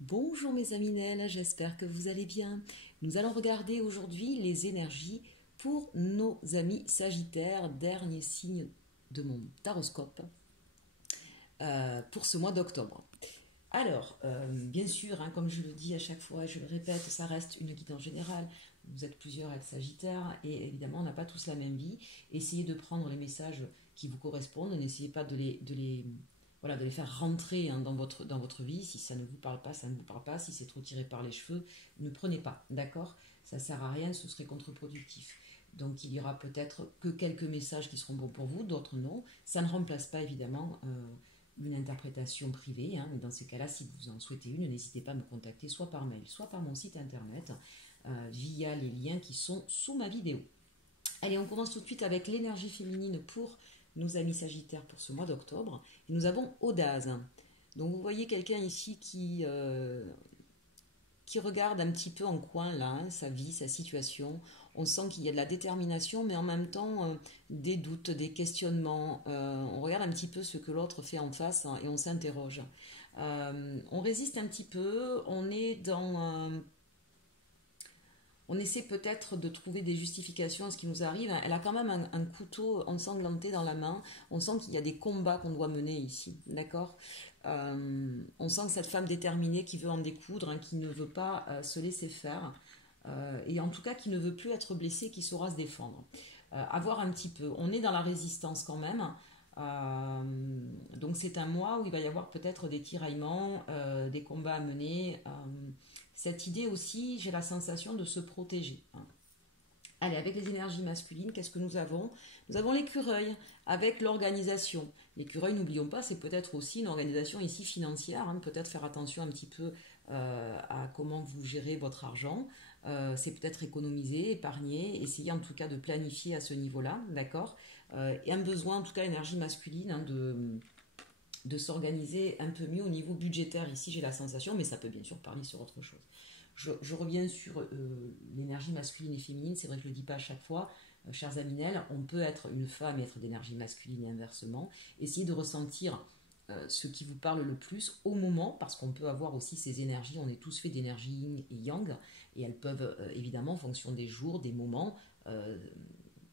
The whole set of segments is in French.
Bonjour mes amis Nel, j'espère que vous allez bien. Nous allons regarder aujourd'hui les énergies pour nos amis Sagittaires, dernier signe de mon taroscope pour ce mois d'octobre. Alors, bien sûr, hein, comme je le dis à chaque fois et je le répète, ça reste une guidance générale. Vous êtes plusieurs à être Sagittaire et évidemment, on n'a pas tous la même vie. Essayez de prendre les messages qui vous correspondent. N'essayez pas voilà, de les faire rentrer hein, dans votre vie. Si ça ne vous parle pas, ça ne vous parle pas. Si c'est trop tiré par les cheveux, ne prenez pas. D'accord? Ça ne sert à rien, ce serait contre-productif. Donc il y aura peut-être que quelques messages qui seront bons pour vous, d'autres non. Ça ne remplace pas évidemment une interprétation privée. Hein. Mais dans ces cas-là, si vous en souhaitez une, n'hésitez pas à me contacter soit par mail, soit par mon site internet, via les liens qui sont sous ma vidéo. Allez, on commence tout de suite avec l'énergie féminine pour nos amis Sagittaires pour ce mois d'octobre. Et nous avons Audace. Donc vous voyez quelqu'un ici qui regarde un petit peu en coin là, hein, sa vie, sa situation. On sent qu'il y a de la détermination, mais en même temps des doutes, des questionnements. On regarde un petit peu ce que l'autre fait en face hein, et on s'interroge. On résiste un petit peu, on essaie peut-être de trouver des justifications à ce qui nous arrive. Elle a quand même un couteau ensanglanté dans la main. On sent qu'il y a des combats qu'on doit mener ici, d'accord. On sent que cette femme déterminée qui veut en découdre, hein, qui ne veut pas se laisser faire, et en tout cas qui ne veut plus être blessée, qui saura se défendre. À voir un petit peu. On est dans la résistance quand même. Donc c'est un mois où il va y avoir peut-être des tiraillements, des combats à mener. Cette idée aussi, j'ai la sensation de se protéger. Hein. Allez, avec les énergies masculines, qu'est-ce que nous avons? Nous avons l'écureuil avec l'organisation. L'écureuil, n'oublions pas, c'est peut-être aussi une organisation ici financière. Hein, peut-être faire attention un petit peu à comment vous gérez votre argent. C'est peut-être économiser, épargner, essayer en tout cas de planifier à ce niveau-là, d'accord. Et un besoin, en tout cas, énergie masculine, hein, de s'organiser un peu mieux au niveau budgétaire. Ici, j'ai la sensation, mais ça peut bien sûr parler sur autre chose. Je reviens sur l'énergie masculine et féminine. C'est vrai que je ne le dis pas à chaque fois. Chers Aminel, on peut être une femme et être d'énergie masculine et inversement. Essayez de ressentir ce qui vous parle le plus au moment, parce qu'on peut avoir aussi ces énergies. On est tous faits d'énergie yin et yang, et elles peuvent évidemment, en fonction des jours, des moments,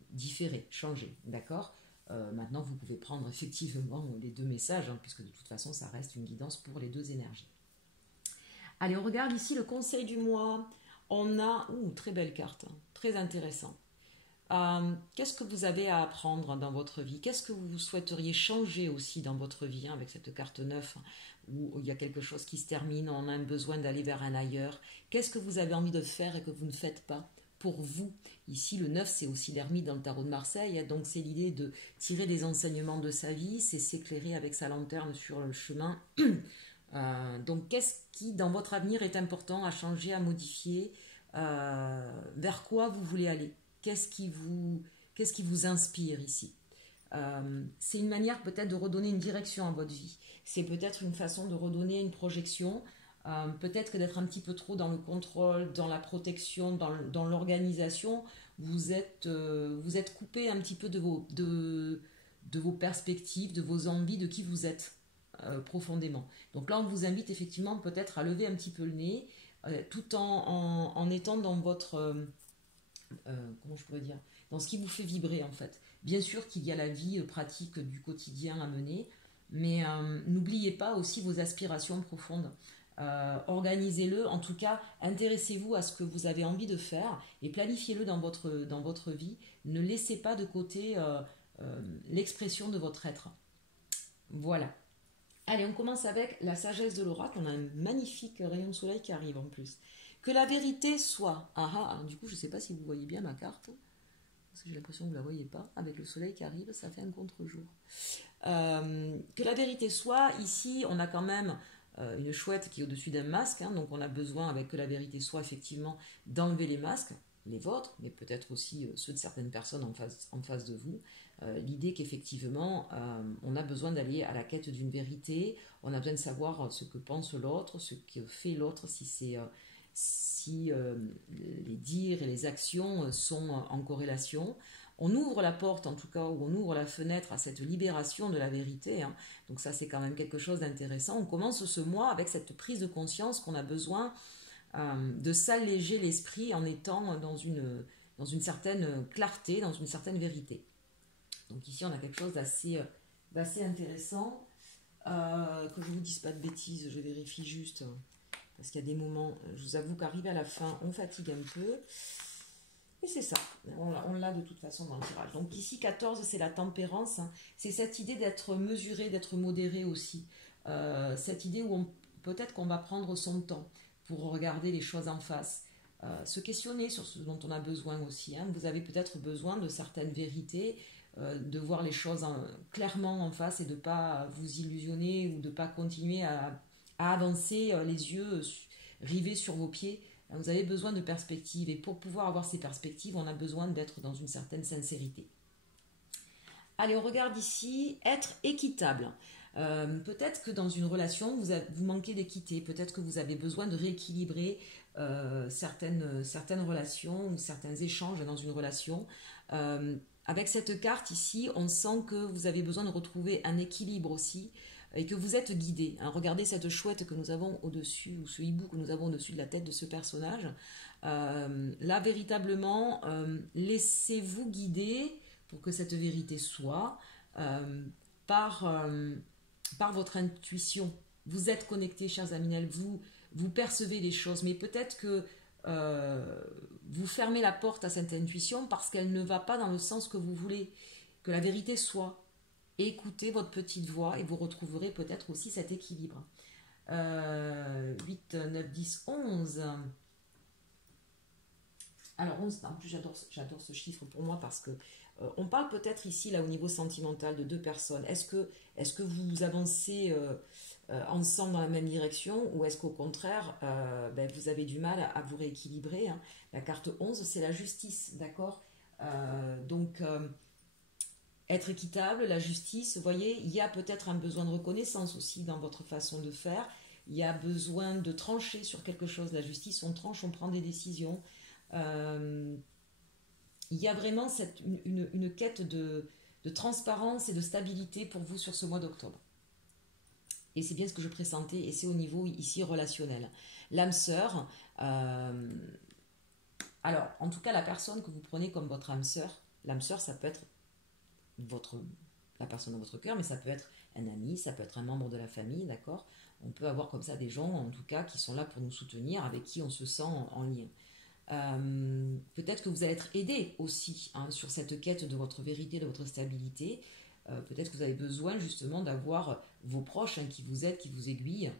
différer, changer. D'accord. Maintenant, vous pouvez prendre effectivement les deux messages, hein, puisque de toute façon, ça reste une guidance pour les deux énergies. Allez, on regarde ici le conseil du mois. On a, très belle carte, hein, très intéressant. Qu'est-ce que vous avez à apprendre dans votre vie? Qu'est-ce que vous souhaiteriez changer aussi dans votre vie hein, avec cette carte 9 où il y a quelque chose qui se termine, on a un besoin d'aller vers un ailleurs. Qu'est-ce que vous avez envie de faire et que vous ne faites pas pour vous? Ici, le 9, c'est aussi l'ermite dans le tarot de Marseille, hein, donc c'est l'idée de tirer des enseignements de sa vie, c'est s'éclairer avec sa lanterne sur le chemin. Donc, qu'est-ce qui, dans votre avenir, est important à changer, à modifier? Vers quoi vous voulez aller? Qu'est-ce qui vous inspire ici? C'est une manière peut-être de redonner une direction à votre vie. C'est peut-être une façon de redonner une projection. Peut-être que d'être un petit peu trop dans le contrôle, dans la protection, dans l'organisation, vous êtes coupé un petit peu de vos perspectives, de vos envies, de qui vous êtes profondément. Donc là, on vous invite effectivement peut-être à lever un petit peu le nez, tout en étant dans votre comment je pourrais dire, dans ce qui vous fait vibrer en fait. Bien sûr qu'il y a la vie pratique du quotidien à mener, mais n'oubliez pas aussi vos aspirations profondes. Organisez-le, en tout cas, intéressez-vous à ce que vous avez envie de faire et planifiez-le dans votre vie. Ne laissez pas de côté l'expression de votre être. Voilà. Allez, on commence avec la sagesse de l'oracle. On a un magnifique rayon de soleil qui arrive en plus. Que la vérité soit. Du coup, je ne sais pas si vous voyez bien ma carte. Parce que j'ai l'impression que vous ne la voyez pas. Avec le soleil qui arrive, ça fait un contre-jour. Que la vérité soit. Ici, on a quand même une chouette qui est au-dessus d'un masque. Hein, donc, on a besoin, avec que la vérité soit, effectivement, d'enlever les masques. Les vôtres, mais peut-être aussi ceux de certaines personnes en face de vous. L'idée qu'effectivement, on a besoin d'aller à la quête d'une vérité. On a besoin de savoir ce que pense l'autre, ce que fait l'autre, si les dires et les actions sont en corrélation. on ouvre la porte en tout cas, ou on ouvre la fenêtre à cette libération de la vérité, hein. Donc ça c'est quand même quelque chose d'intéressant. On commence ce mois avec cette prise de conscience qu'on a besoin de s'alléger l'esprit en étant dans une certaine clarté, dans une certaine vérité. Donc ici on a quelque chose d'assez intéressant. Que je ne vous dise pas de bêtises, je vérifie juste, parce qu'il y a des moments, je vous avoue qu'arrivé à la fin, on fatigue un peu. Et c'est ça, on l'a de toute façon dans le tirage. Donc ici, 14, c'est la tempérance. Hein. C'est cette idée d'être mesuré, d'être modéré aussi. Cette idée où peut-être qu'on va prendre son temps pour regarder les choses en face. Se questionner sur ce dont on a besoin aussi. Hein. Vous avez peut-être besoin de certaines vérités, de voir les choses clairement en face et de ne pas vous illusionner ou de ne pas continuer à avancer les yeux rivés sur vos pieds. Vous avez besoin de perspectives et pour pouvoir avoir ces perspectives, on a besoin d'être dans une certaine sincérité. Allez, on regarde ici, être équitable. Peut-être que dans une relation, vous manquez d'équité, peut-être que vous avez besoin de rééquilibrer certaines relations ou certains échanges dans une relation. Avec cette carte ici, on sent que vous avez besoin de retrouver un équilibre aussi et que vous êtes guidé. Hein, regardez cette chouette que nous avons au-dessus, ou ce hibou que nous avons au-dessus de la tête de ce personnage. Là, véritablement, laissez-vous guider pour que cette vérité soit par votre intuition. Vous êtes connectés, chers Aminel, vous percevez les choses, mais peut-être que vous fermez la porte à cette intuition parce qu'elle ne va pas dans le sens que vous voulez que la vérité soit. Écoutez votre petite voix et vous retrouverez peut-être aussi cet équilibre. 8, 9, 10, 11. Alors 11, en plus j'adore ce chiffre pour moi parce que on parle peut-être ici là au niveau sentimental de deux personnes. Est-ce que vous avancez ensemble dans la même direction ou est-ce qu'au contraire vous avez du mal à vous rééquilibrer, hein. La carte 11 c'est la justice, d'accord, être équitable, la justice, vous voyez, il y a peut-être un besoin de reconnaissance aussi dans votre façon de faire, il y a besoin de trancher sur quelque chose, la justice, on tranche, on prend des décisions, il y a vraiment une quête de transparence et de stabilité pour vous sur ce mois d'octobre. Et c'est bien ce que je pressentais, et c'est au niveau ici relationnel. L'âme sœur, alors en tout cas la personne que vous prenez comme votre âme sœur, l'âme sœur ça peut être la personne dans votre cœur, mais ça peut être un ami, ça peut être un membre de la famille, d'accord. On peut avoir comme ça des gens, en tout cas, qui sont là pour nous soutenir, avec qui on se sent en lien. Peut-être que vous allez être aidé aussi, hein, sur cette quête de votre vérité, de votre stabilité. Peut-être que vous avez besoin justement d'avoir vos proches, hein, qui vous aident, qui vous aiguillent,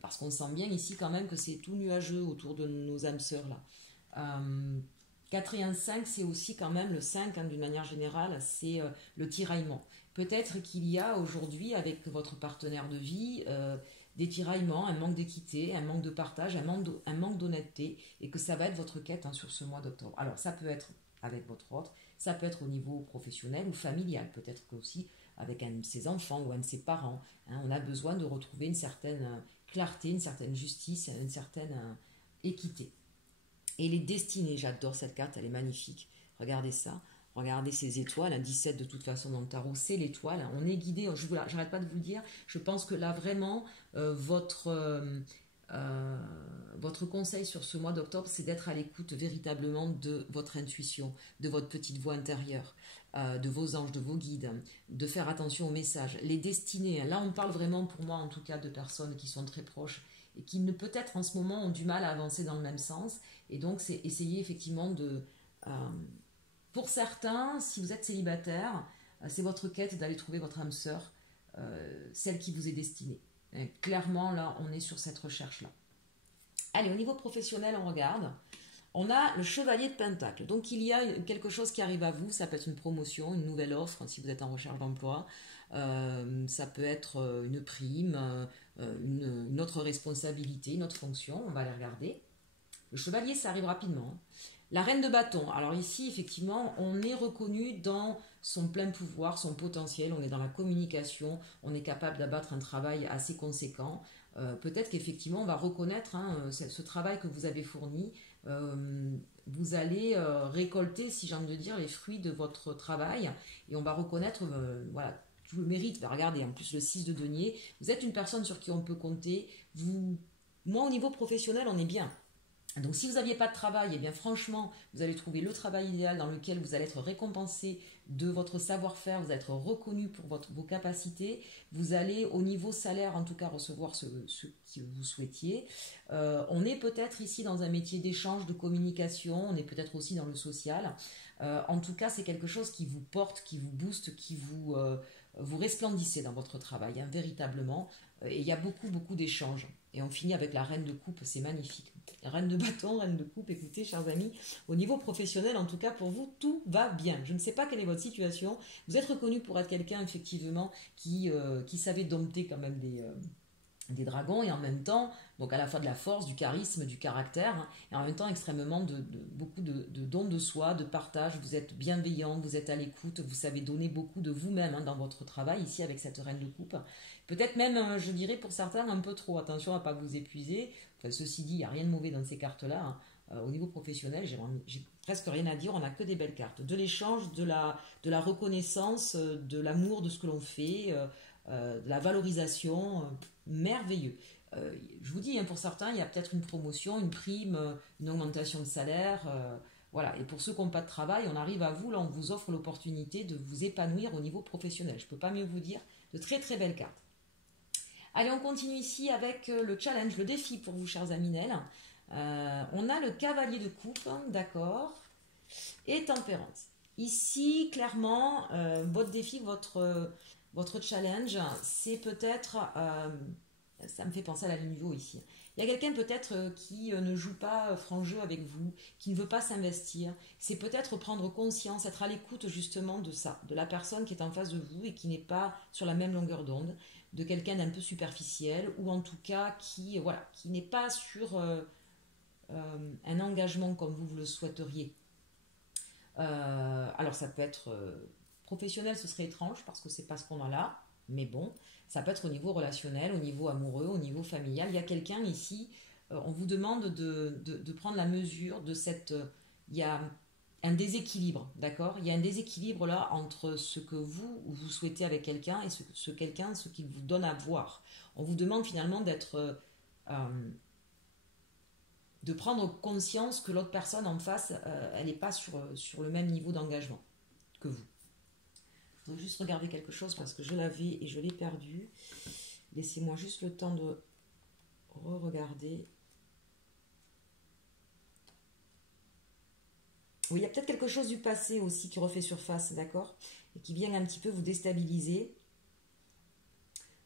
parce qu'on sent bien ici quand même que c'est tout nuageux autour de nos âmes sœurs là. 4 et 1, 5, c'est aussi quand même le 5, hein, d'une manière générale, c'est le tiraillement. Peut-être qu'il y a aujourd'hui avec votre partenaire de vie des tiraillements, un manque d'équité, un manque de partage, un manque d'honnêteté, et que ça va être votre quête, hein, sur ce mois d'octobre. Alors ça peut être avec votre autre, ça peut être au niveau professionnel ou familial, peut-être que aussi avec un de ses enfants ou un de ses parents, hein, on a besoin de retrouver une certaine clarté, une certaine justice, une certaine équité. Et les destinées, j'adore cette carte, elle est magnifique. Regardez ça, regardez ces étoiles, un 17 de toute façon dans le tarot, c'est l'étoile. On est guidé, je n'arrête pas de vous le dire, je pense que là vraiment, votre conseil sur ce mois d'octobre, c'est d'être à l'écoute véritablement de votre intuition, de votre petite voix intérieure, de vos anges, de vos guides, de faire attention aux messages. Les destinées, là on parle vraiment pour moi en tout cas de personnes qui sont très proches et qui peut-être en ce moment ont du mal à avancer dans le même sens. Et donc, c'est essayer effectivement de... pour certains, si vous êtes célibataire, c'est votre quête d'aller trouver votre âme sœur, celle qui vous est destinée. Et clairement, là, on est sur cette recherche-là. Allez, au niveau professionnel, on regarde. On a le chevalier de Pentacle. Donc, il y a quelque chose qui arrive à vous. Ça peut être une promotion, une nouvelle offre, si vous êtes en recherche d'emploi. Ça peut être une prime, une autre responsabilité, une autre fonction. On va aller regarder. Le chevalier, ça arrive rapidement. La reine de bâton. Alors ici, effectivement, on est reconnu dans son plein pouvoir, son potentiel. On est dans la communication. On est capable d'abattre un travail assez conséquent. peut-être qu'effectivement on va reconnaître hein, ce travail que vous avez fourni. Vous allez récolter, si j'ai envie de dire, les fruits de votre travail et on va reconnaître voilà, tout le mérite. Regardez, en plus le 6 de denier, vous êtes une personne sur qui on peut compter. Moi, au niveau professionnel, on est bien. Donc si vous n'aviez pas de travail, eh bien franchement, vous allez trouver le travail idéal dans lequel vous allez être récompensé de votre savoir-faire, vous allez être reconnu pour vos capacités, vous allez au niveau salaire en tout cas recevoir ce que vous souhaitiez. On est peut-être ici dans un métier d'échange, de communication, on est peut-être aussi dans le social. En tout cas, c'est quelque chose qui vous porte, qui vous booste, qui vous resplendissez dans votre travail, hein, véritablement. Et il y a beaucoup, beaucoup d'échanges. Et on finit avec la reine de coupe, c'est magnifique. Reine de bâton, reine de coupe, écoutez, chers amis, au niveau professionnel, en tout cas pour vous, tout va bien. Je ne sais pas quelle est votre situation. Vous êtes reconnu pour être quelqu'un, effectivement, qui savait dompter quand même des dragons et en même temps, donc à la fois de la force, du charisme, du caractère, hein, et en même temps extrêmement beaucoup de dons de soi, de partage. Vous êtes bienveillant, vous êtes à l'écoute, vous savez donner beaucoup de vous-même hein, dans votre travail ici avec cette reine de coupe. Peut-être même, je dirais pour certains, un peu trop. Attention à ne pas vous épuiser. Enfin, ceci dit, il n'y a rien de mauvais dans ces cartes-là. Hein. Au niveau professionnel, j'ai presque rien à dire. On n'a que des belles cartes. De l'échange, de la reconnaissance, de l'amour de ce que l'on fait, de la valorisation. Merveilleux. Je vous dis, hein, pour certains, il y a peut-être une promotion, une prime, une augmentation de salaire. Voilà. Et pour ceux qui n'ont pas de travail, on arrive à vous, là, on vous offre l'opportunité de vous épanouir au niveau professionnel. Je ne peux pas mieux vous dire. De très très belles cartes. Allez, on continue ici avec le challenge, le défi pour vous, chers Aminel. On a le cavalier de coupe, d'accord, et tempérance. Ici, clairement, votre défi, votre challenge, c'est peut-être, ça me fait penser à la niveau ici. Il y a quelqu'un peut-être qui ne joue pas franc jeu avec vous, qui ne veut pas s'investir. C'est peut-être prendre conscience, être à l'écoute justement de ça, de la personne qui est en face de vous et qui n'est pas sur la même longueur d'onde, de quelqu'un d'un peu superficiel ou en tout cas qui n'est pas sur un engagement comme vous le souhaiteriez. Alors ça peut être professionnel, ce serait étrange parce que c'est pas ce qu'on a là, mais bon, ça peut être au niveau relationnel, au niveau amoureux, au niveau familial. Il y a quelqu'un ici, on vous demande de prendre la mesure de cette... il y a un déséquilibre, d'accord? Il y a un déséquilibre là entre ce que vous souhaitez avec quelqu'un et ce quelqu'un, ce qu'il vous donne à voir. On vous demande finalement de prendre conscience que l'autre personne en face, elle n'est pas sur le même niveau d'engagement que vous. Je vais juste regarder quelque chose parce que je l'avais et je l'ai perdu. Laissez-moi juste le temps de re-regarder. Oui, il y a peut-être quelque chose du passé aussi qui refait surface, d'accord? Et qui vient un petit peu vous déstabiliser.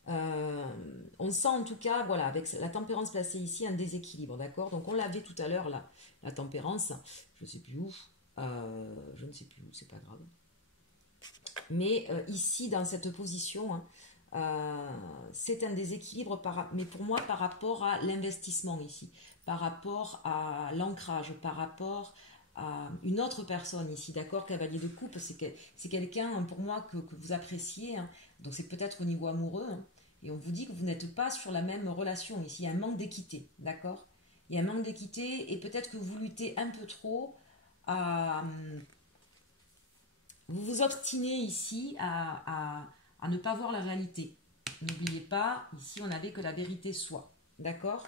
On sent en tout cas, voilà, avec la tempérance placée ici, un déséquilibre, d'accord? Donc on l'avait tout à l'heure, la tempérance, je ne sais plus où, c'est pas grave. Mais ici, dans cette position, hein, c'est un déséquilibre, mais pour moi, par rapport à l'investissement ici, par rapport à l'ancrage, par rapport à une autre personne ici, d'accord? Cavalier de coupe, c'est quelqu'un, pour moi, que vous appréciez, hein, donc c'est peut-être au niveau amoureux, hein, et on vous dit que vous n'êtes pas sur la même relation ici, il y a un manque d'équité, d'accord? Il y a un manque d'équité, et peut-être que vous luttez un peu trop à... Vous vous obstinez ici à ne pas voir la réalité. N'oubliez pas, ici on n'avait que la vérité soit. D'accord?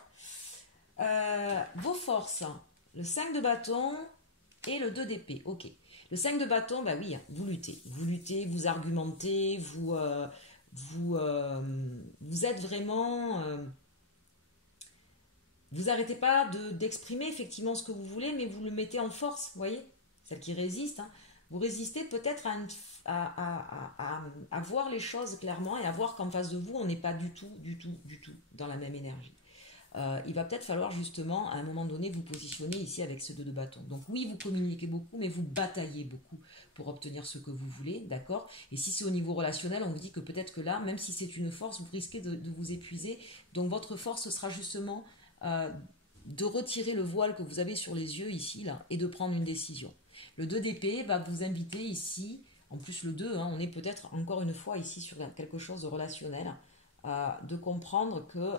Vos forces, le 5 de bâton et le 2 d'épée. Ok. Le 5 de bâton, bah oui, vous luttez. Vous luttez, vous argumentez, vous êtes vraiment... vous n'arrêtez pas d'exprimer effectivement ce que vous voulez, mais vous le mettez en force, vous voyez? Celle qui résiste, hein. Vous résistez peut-être à voir les choses clairement et à voir qu'en face de vous, on n'est pas du tout dans la même énergie. Il va peut-être falloir justement, à un moment donné, vous positionner ici avec ce 2 de bâton. Donc oui, vous communiquez beaucoup, mais vous bataillez beaucoup pour obtenir ce que vous voulez, d'accord? Et si c'est au niveau relationnel, on vous dit que peut-être que là, même si c'est une force, vous risquez de vous épuiser. Donc votre force sera justement de retirer le voile que vous avez sur les yeux ici, là, et de prendre une décision. Le 2 d'épée va vous inviter ici, en plus le 2, hein, on est peut-être encore une fois ici sur quelque chose de relationnel, de comprendre que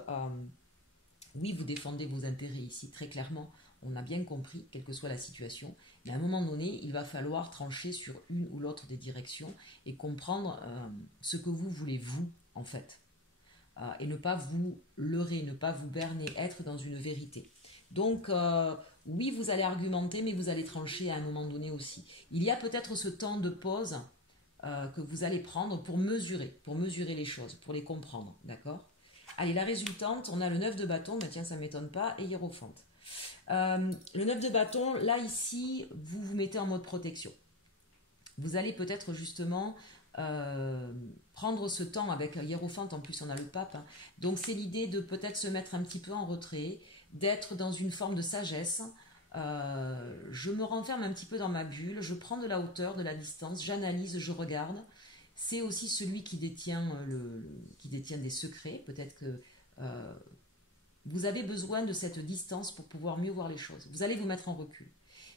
oui, vous défendez vos intérêts ici, très clairement, on a bien compris, quelle que soit la situation, mais à un moment donné, il va falloir trancher sur une ou l'autre des directions et comprendre ce que vous voulez, vous, en fait. Et ne pas vous leurrer, ne pas vous berner, être dans une vérité. Donc, oui, vous allez argumenter, mais vous allez trancher à un moment donné aussi. Il y a peut-être ce temps de pause que vous allez prendre pour mesurer les choses, pour les comprendre, d'accord? Allez, la résultante, on a le 9 de bâton, mais tiens, ça ne m'étonne pas, et hiérophante. Le 9 de bâton, là, ici, vous vous mettez en mode protection. Vous allez peut-être justement prendre ce temps avec hiérophante, en plus on a le pape, hein. Donc c'est l'idée de peut-être se mettre un petit peu en retrait, d'être dans une forme de sagesse. Je me renferme un petit peu dans ma bulle, je prends de la hauteur, de la distance, j'analyse, je regarde. C'est aussi celui qui détient, qui détient des secrets. Peut-être que vous avez besoin de cette distance pour pouvoir mieux voir les choses. Vous allez vous mettre en recul.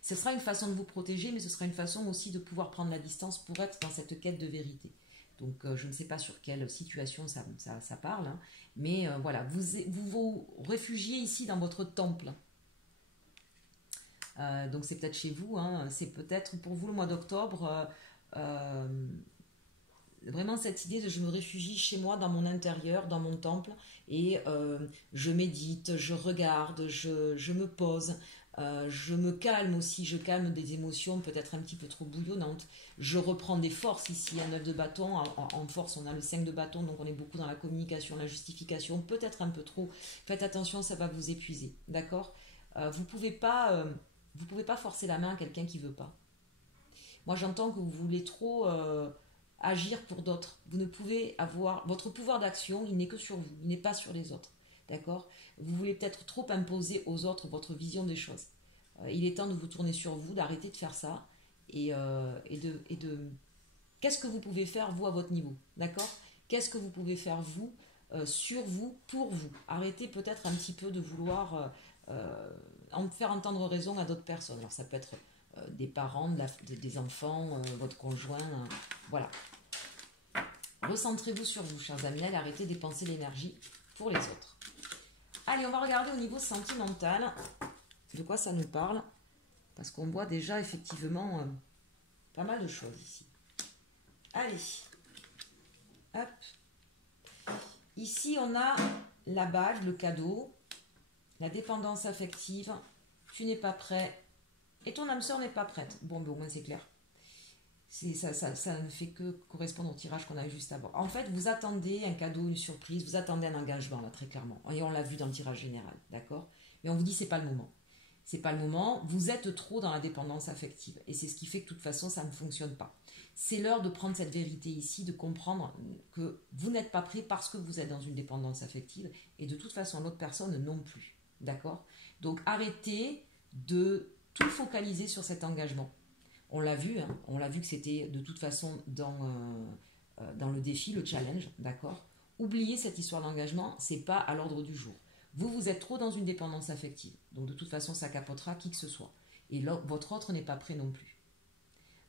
Ce sera une façon de vous protéger, mais ce sera une façon aussi de pouvoir prendre la distance pour être dans cette quête de vérité. Donc je ne sais pas sur quelle situation ça parle, hein, mais voilà, vous réfugiez ici dans votre temple. Donc c'est peut-être chez vous, hein, c'est peut-être pour vous le mois d'octobre, vraiment cette idée de je me réfugie chez moi, dans mon intérieur, dans mon temple, et je médite, je regarde, je me pose, je me calme aussi, je calme des émotions peut-être un petit peu trop bouillonnantes, je reprends des forces ici, un 9 de bâton, en force on a le 5 de bâton, donc on est beaucoup dans la communication, la justification, peut-être un peu trop, faites attention, ça va vous épuiser, d'accord? Vous pouvez pas forcer la main à quelqu'un qui veut pas. Moi j'entends que vous voulez trop agir pour d'autres. Vous ne pouvez avoir... Votre pouvoir d'action, il n'est que sur vous, il n'est pas sur les autres. D'accord? Vous voulez peut-être trop imposer aux autres votre vision des choses. Il est temps de vous tourner sur vous, d'arrêter de faire ça et de... Qu'est-ce que vous pouvez faire, vous, à votre niveau? D'accord? Qu'est-ce que vous pouvez faire, vous, sur vous, pour vous? Arrêtez peut-être un petit peu de vouloir faire entendre raison à d'autres personnes. Alors ça peut être des parents, des enfants, votre conjoint, voilà. Recentrez-vous sur vous, chers amis, arrêtez de dépenser l'énergie pour les autres. Allez, on va regarder au niveau sentimental de quoi ça nous parle, parce qu'on voit déjà effectivement pas mal de choses ici. Allez, hop. Ici, on a la bague, le cadeau, la dépendance affective, tu n'es pas prêt, et ton âme sœur n'est pas prête. Bon, mais au moins c'est clair. Ça ne fait que correspondre au tirage qu'on a eu juste avant. En fait, vous attendez un cadeau, une surprise, vous attendez un engagement, là, très clairement. Et on l'a vu dans le tirage général, d'accord? Mais on vous dit, c'est pas le moment. C'est pas le moment, vous êtes trop dans la dépendance affective. Et c'est ce qui fait que de toute façon, ça ne fonctionne pas. C'est l'heure de prendre cette vérité ici, de comprendre que vous n'êtes pas prêt parce que vous êtes dans une dépendance affective. Et de toute façon, l'autre personne non plus. D'accord? Donc, arrêtez de tout focaliser sur cet engagement. On l'a vu, hein, on l'a vu que c'était de toute façon dans le défi, le challenge, d'accord? Oubliez cette histoire d'engagement, c'est pas à l'ordre du jour. Vous êtes trop dans une dépendance affective, donc de toute façon ça capotera qui que ce soit. Et votre autre n'est pas prêt non plus.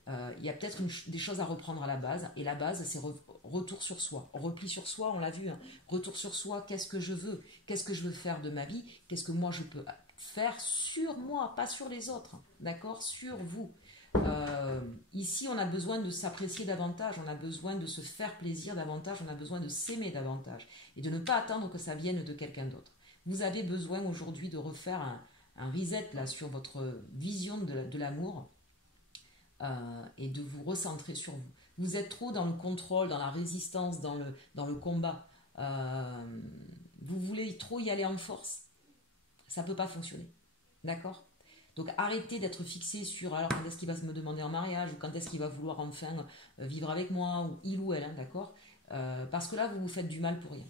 Il y a peut-être des choses à reprendre à la base, et la base c'est retour sur soi, repli sur soi, on l'a vu, hein, retour sur soi, qu'est-ce que je veux faire de ma vie, qu'est-ce que moi je peux faire sur moi, pas sur les autres, d'accord? Sur vous. Ici, on a besoin de s'apprécier davantage, on a besoin de se faire plaisir davantage, on a besoin de s'aimer davantage et de ne pas attendre que ça vienne de quelqu'un d'autre. Vous avez besoin aujourd'hui de refaire un reset là, sur votre vision de l'amour et de vous recentrer sur vous. Vous êtes trop dans le contrôle, dans la résistance, dans le combat. Vous voulez trop y aller en force. Ça ne peut pas fonctionner. D'accord ? Donc arrêtez d'être fixé sur alors quand est-ce qu'il va me demander en mariage ou quand est-ce qu'il va vouloir enfin vivre avec moi ou il ou elle, hein, d'accord, parce que là vous vous faites du mal pour rien.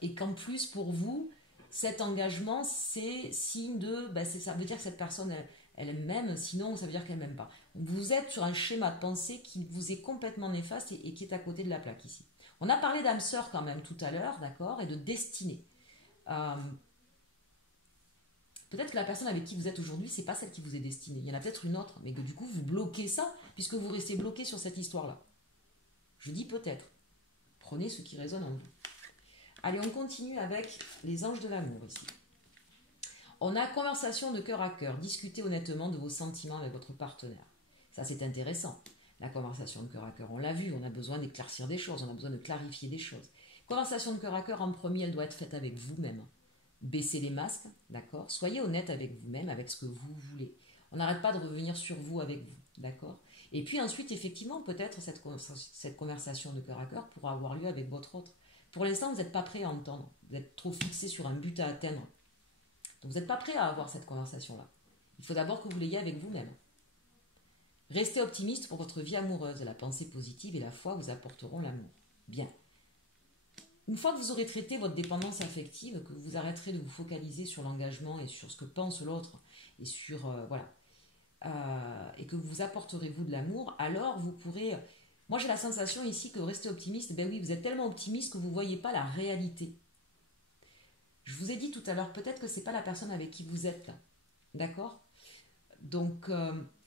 Et qu'en plus pour vous cet engagement c'est signe de ça veut dire que cette personne elle m'aime, sinon ça veut dire qu'elle m'aime pas. Vous êtes sur un schéma de pensée qui vous est complètement néfaste et qui est à côté de la plaque ici. On a parlé d'âme sœur quand même tout à l'heure, d'accord, et de destinée. Peut-être que la personne avec qui vous êtes aujourd'hui, c'est pas celle qui vous est destinée. Il y en a peut-être une autre, mais que du coup, vous bloquez ça, puisque vous restez bloqué sur cette histoire-là. Je dis peut-être. Prenez ce qui résonne en vous. Allez, on continue avec les anges de l'amour ici. On a conversation de cœur à cœur. Discutez honnêtement de vos sentiments avec votre partenaire. Ça, c'est intéressant. La conversation de cœur à cœur, on l'a vu, on a besoin d'éclaircir des choses, on a besoin de clarifier des choses. Conversation de cœur à cœur, en premier, elle doit être faite avec vous-même. Baissez les masques, d'accord? Soyez honnête avec vous-même, avec ce que vous voulez. On n'arrête pas de revenir sur vous avec vous, d'accord? Et puis ensuite, effectivement, peut-être cette conversation de cœur à cœur pourra avoir lieu avec votre autre. Pour l'instant, vous n'êtes pas prêt à entendre. Vous êtes trop fixé sur un but à atteindre. Donc vous n'êtes pas prêt à avoir cette conversation-là. Il faut d'abord que vous l'ayez avec vous-même. Restez optimiste pour votre vie amoureuse. La pensée positive et la foi vous apporteront l'amour. Bien. Une fois que vous aurez traité votre dépendance affective, que vous arrêterez de vous focaliser sur l'engagement et sur ce que pense l'autre, et sur et que vous apporterez vous de l'amour, alors vous pourrez... Moi j'ai la sensation ici que rester optimiste, ben oui, vous êtes tellement optimiste que vous ne voyez pas la réalité. Je vous ai dit tout à l'heure, peut-être que ce n'est pas la personne avec qui vous êtes là. D'accord? Donc,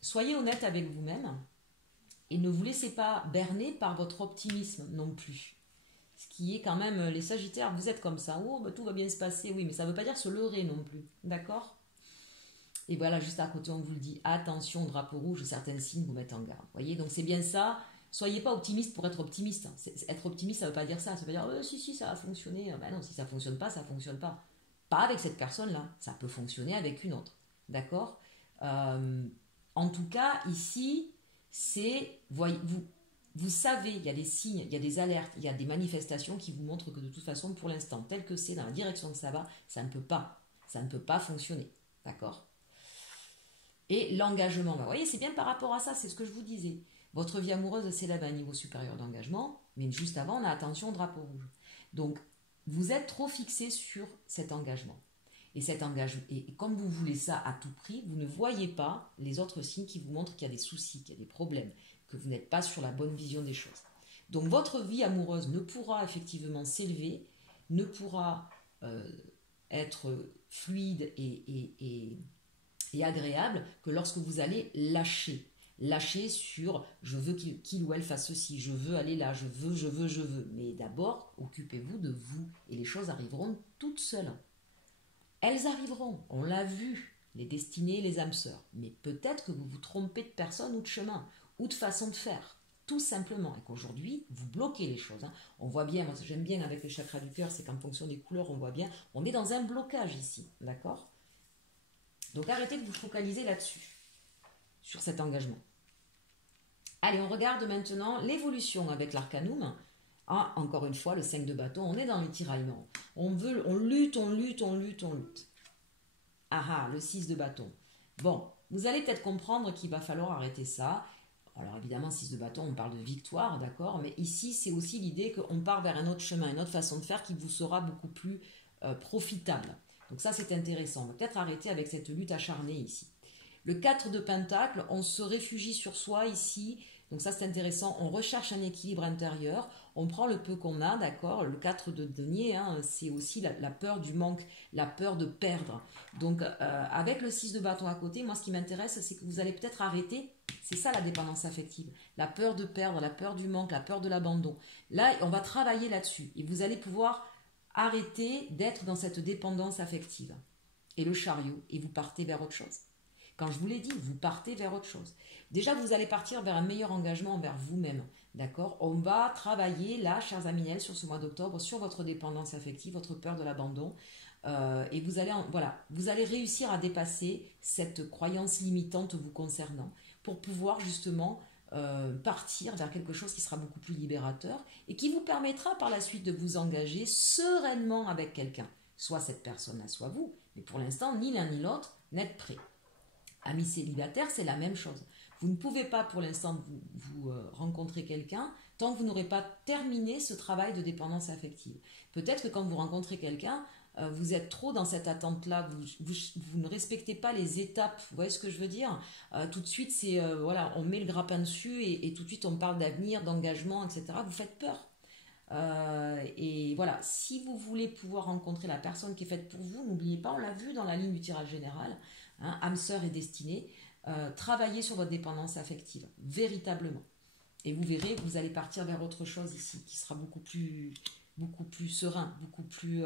soyez honnête avec vous-même et ne vous laissez pas berner par votre optimisme non plus. Ce qui est quand même, les Sagittaires, vous êtes comme ça. Oh, bah, tout va bien se passer, oui, mais ça ne veut pas dire se leurrer non plus. D'accord? Et voilà, juste à côté, on vous le dit, attention, drapeau rouge, certains signes vous mettent en garde. Vous voyez? Donc, c'est bien ça. Soyez pas optimiste pour être optimiste. Être optimiste, ça ne veut pas dire ça. Ça veut pas dire, si, ça va fonctionner. Ben non, si ça ne fonctionne pas, ça ne fonctionne pas. Pas avec cette personne-là. Ça peut fonctionner avec une autre. D'accord? En tout cas, ici, c'est... Vous savez, il y a des signes, il y a des alertes, il y a des manifestations qui vous montrent que de toute façon, pour l'instant, tel que c'est, dans la direction que ça va, ça ne peut pas fonctionner. D'accord? Et l'engagement, vous voyez, c'est bien par rapport à ça, c'est ce que je vous disais. Votre vie amoureuse s'élève à un niveau supérieur d'engagement, mais juste avant, on a attention au drapeau rouge. Donc, vous êtes trop fixé sur cet engagement. Et cet engagement, et comme vous voulez ça à tout prix, vous ne voyez pas les autres signes qui vous montrent qu'il y a des soucis, qu'il y a des problèmes, que vous n'êtes pas sur la bonne vision des choses. Donc, votre vie amoureuse ne pourra effectivement s'élever, ne pourra être fluide et agréable que lorsque vous allez lâcher. Lâcher sur je veux qu'il ou elle fasse ceci, je veux aller là, je veux. Mais d'abord, occupez-vous de vous et les choses arriveront toutes seules. Elles arriveront, on l'a vu, les destinées, les âmes sœurs. Mais peut-être que vous vous trompez de personne ou de chemin, ou de façon de faire, tout simplement. Et qu'aujourd'hui, vous bloquez les choses. On voit bien, moi j'aime bien avec le chakra du cœur, c'est qu'en fonction des couleurs, on voit bien, on est dans un blocage ici, d'accord? Donc arrêtez de vous focaliser là-dessus, sur cet engagement. Allez, on regarde maintenant l'évolution avec l'arcanum. Ah, encore une fois, le 5 de bâton, on est dans le tiraillement. On lutte. Ah, le 6 de bâton. Bon, vous allez peut-être comprendre qu'il va falloir arrêter ça. Alors évidemment, 6 de bâton, on parle de victoire, d'accord? Mais ici, c'est aussi l'idée qu'on part vers un autre chemin, une autre façon de faire qui vous sera beaucoup plus profitable. Donc ça, c'est intéressant. On va peut-être arrêter avec cette lutte acharnée ici. Le 4 de pentacle, on se réfugie sur soi ici. Donc ça, c'est intéressant. On recherche un équilibre intérieur. On prend le peu qu'on a, d'accord? Le 4 de denier, c'est aussi la peur du manque, la peur de perdre. Donc avec le 6 de bâton à côté, moi, ce qui m'intéresse, c'est que vous allez peut-être arrêter. C'est ça la dépendance affective. La peur de perdre, la peur du manque, la peur de l'abandon. Là, on va travailler là-dessus. Et vous allez pouvoir arrêter d'être dans cette dépendance affective. Et le chariot, et vous partez vers autre chose. Quand je vous l'ai dit, vous partez vers autre chose. Déjà, vous allez partir vers un meilleur engagement envers vous-même. D'accord? On va travailler là, chers Aminel, sur ce mois d'octobre, sur votre dépendance affective, votre peur de l'abandon. Et vous allez réussir à dépasser cette croyance limitante vous concernant pour pouvoir justement partir vers quelque chose qui sera beaucoup plus libérateur et qui vous permettra par la suite de vous engager sereinement avec quelqu'un. Soit cette personne-là, soit vous. Mais pour l'instant, ni l'un ni l'autre n'êtes prêts. Amis célibataires, c'est la même chose. Vous ne pouvez pas pour l'instant vous rencontrer quelqu'un tant que vous n'aurez pas terminé ce travail de dépendance affective. Peut-être que quand vous rencontrez quelqu'un, vous êtes trop dans cette attente-là, vous ne respectez pas les étapes, vous voyez ce que je veux dire? Tout de suite, c'est on met le grappin dessus et tout de suite on parle d'avenir, d'engagement, etc. Vous faites peur. Et voilà, si vous voulez pouvoir rencontrer la personne qui est faite pour vous, n'oubliez pas, on l'a vu dans la ligne du tirage général, âme sœur et destinée, travaillez sur votre dépendance affective, véritablement. Et vous verrez, vous allez partir vers autre chose ici, qui sera beaucoup plus serein, beaucoup plus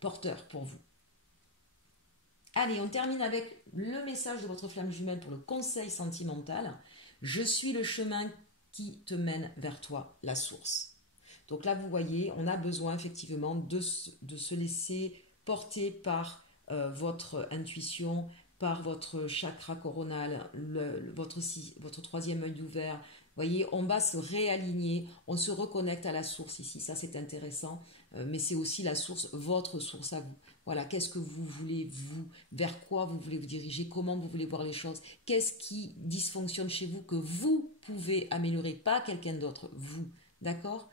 porteur pour vous. Allez, on termine avec le message de votre flamme jumelle pour le conseil sentimental. Je suis le chemin qui te mène vers toi, la source. Donc là, vous voyez, on a besoin effectivement de se laisser porter par votre intuition, par votre chakra coronal, votre troisième œil ouvert. Vous voyez, on va se réaligner, on se reconnecte à la source ici. Ça, c'est intéressant, mais c'est aussi la source, votre source à vous. Voilà, qu'est-ce que vous voulez, vous, vers quoi vous voulez vous diriger, comment vous voulez voir les choses, qu'est-ce qui dysfonctionne chez vous que vous pouvez améliorer, pas quelqu'un d'autre, vous. D'accord ?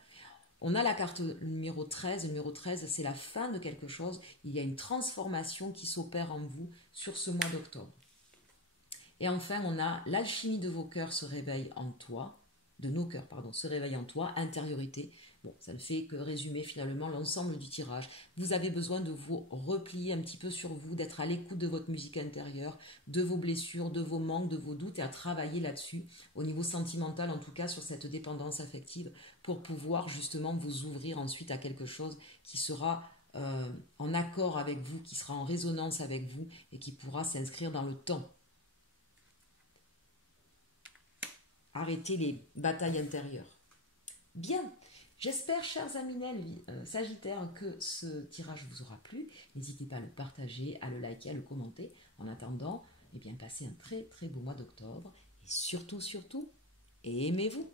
On a la carte numéro 13. Le numéro 13, c'est la fin de quelque chose. Il y a une transformation qui s'opère en vous sur ce mois d'octobre. Et enfin, on a l'alchimie de vos cœurs se réveille en toi, de nos cœurs, pardon, se réveille en toi, intériorité. Bon, ça ne fait que résumer finalement l'ensemble du tirage. Vous avez besoin de vous replier un petit peu sur vous, d'être à l'écoute de votre musique intérieure, de vos blessures, de vos manques, de vos doutes et à travailler là-dessus, au niveau sentimental en tout cas, sur cette dépendance affective, pour pouvoir justement vous ouvrir ensuite à quelque chose qui sera en accord avec vous, qui sera en résonance avec vous et qui pourra s'inscrire dans le temps. Arrêter les batailles intérieures. Bien, j'espère, chers amis Sagittaires, que ce tirage vous aura plu. N'hésitez pas à le partager, à le liker, à le commenter. En attendant, eh bien, passez un très très beau mois d'octobre. Et surtout, aimez-vous.